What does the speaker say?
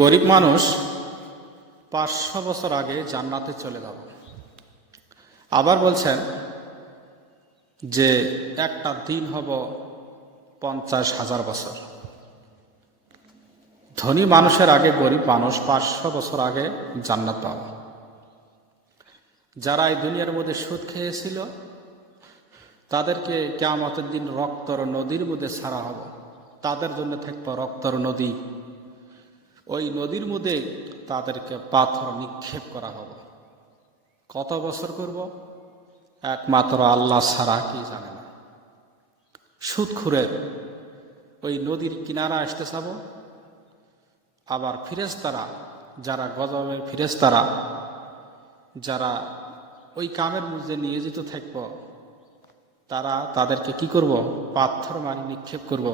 গরিব মানুষ 500 বছর আগে জান্নাতে চলে যাব। আবার বলছেন যে একটা দিন হব 50,000 বছর। ধনী মানুষের আগে গরিব মানুষ 500 বছর আগে জান্নাত পাবে। যারা এই দুনিয়ার মধ্যে সুদ খেয়েছিল তাদেরকে কিয়ামতের দিন রক্তর নদীর মধ্যে ছাড়া হবে। তাদের জন্য থাকবে রক্তর নদী। ওই নদীর মধ্যে তাদেরকে পাথর নিক্ষেপ করা হবে। কত বছর করব একমাত্র আল্লাহ ছাড়া কি জানে না। সুদখুরের ওই নদীর কিনারা আসতে চাব। আবার ফিরেশতারা, যারা গজবের ফিরেশতারা, যারা ওই কামের মধ্যে নিয়োজিত থাকব, তারা তাদেরকে কি করব? পাথর মারি নিক্ষেপ করব।